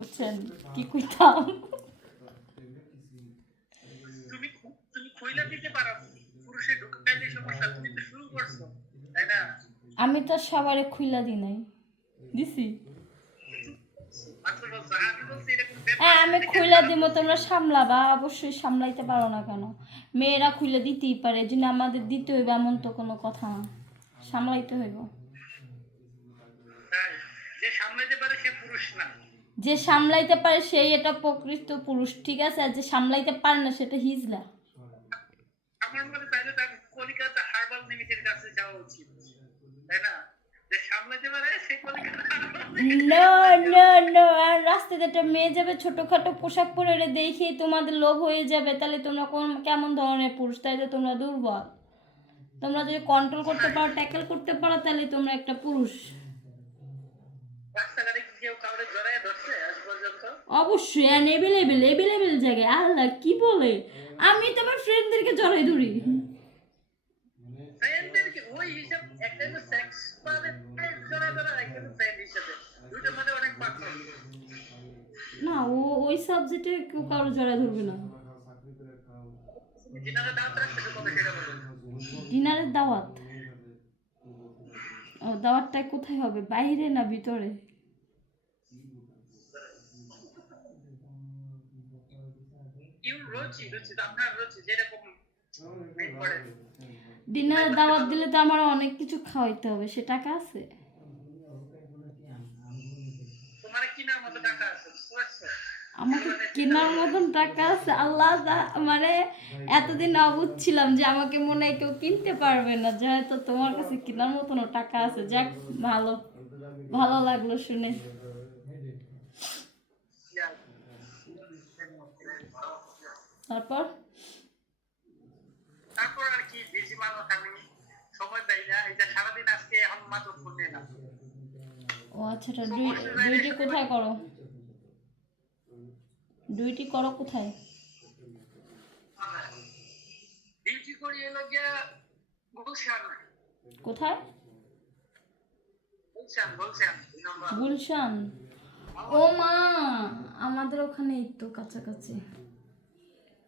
বুঝছেন কি কইতাম? তুমি তুমি খইলা দিতে পারো। পুরুষে ঢুকাইলে সমস্যা তুমি তো শুরু করছ তাই না? আমি তো সবারে খুইলা দি নাই। দিছি? হ্যাঁ আমি খুইলা দিব তোমরা সামলাবা অবশ্যই সামলাইতে পারো না কেন। মেয়েরা খুইলা দিতেই পারে জন্য আমাদের দিতে হইবে এমন তো কোনো কথা না। সামলাইতে হইব। যে সামলাইতে পারে সে পুরুষ না। যে সামলাইতে পারে সেই এটা প্রকৃত পুরুষ ঠিক আছে? আর যে সামলাইতে পারে না সেটা হিজলা কলিকাতা হার্বাল লিমিটেড কাছে যাওয়া উচিত তাই নো? আর রাস্তাতে একটা মেয়ে যাবে ছোটখাটো পোশাক পরে এটা দেখেই তোমাদের লোভ হয়ে যাবে। তাহলে তোমরা কোন কেমন ধরনের পুরুষ? তাই তো তোমরা দুর্বল। তোমরা যদি কন্ট্রোল করতে পারো ট্যাকেল করতে পারো তাহলে তোমরা একটা পুরুষ। অবশ্যই অ্যান্ড এভেলেবেল এভেলেবেল জায়গায় আল্লাহ কি বলে? আমি তো আমার ফ্রেন্ডদেরকে জড়াই ধরি। ফ্রেন্ডদেরকে ওই হিসাব একটা তো সেক্স জড়ায় ধরা একটা তো ফ্রেন্ড হিসাবে। দুইটার মধ্যে অনেক পার্থক্য। না ও ওই সাবজেক্টে কেউ কারও জড়াই ধরবে না। ডিনারের দাওয়াত? ও দাওয়াতটা কোথায় হবে? বাইরে না ভিতরে? ডিনারের দাওয়াত দিলে তো আমার অনেক কিছু খাওয়াইতে হবে সে টাকা আছে? আমাকে কেনার মতন টাকা আছে? আল্লাহ মানে এতদিন অবুধ ছিলাম যে আমাকে মনে হয় কেউ কিনতে পারবে না যেহেতু তোমার কাছে কেনার মতনও টাকা আছে। যাক ভালো ভালো লাগল শুনে। তারপর? তারপর আর কি বেশি মানুষ আমি সময় পাই না এটা সারাদিন আজকে এখন মাত্র ফোন নিলাম ও আচ্ছা দুই- কোথায় করো? দুইটি করো কোথায়? ডিউটি করি এলো গিয়া গুলশান। কোথায়? গুলশান গুলশান গুলশান। ও মা আমাদের ওখানেই তো কাছাকাছি।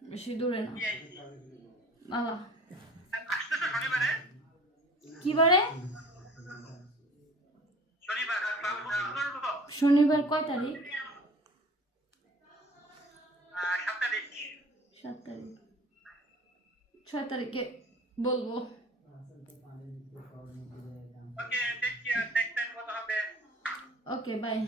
বেশি দূরে না। বাবা। কি বারে? শনিবার কয় তারিখ? সাত তারিখ। ছয় তারিখে বলব। Okay, bye.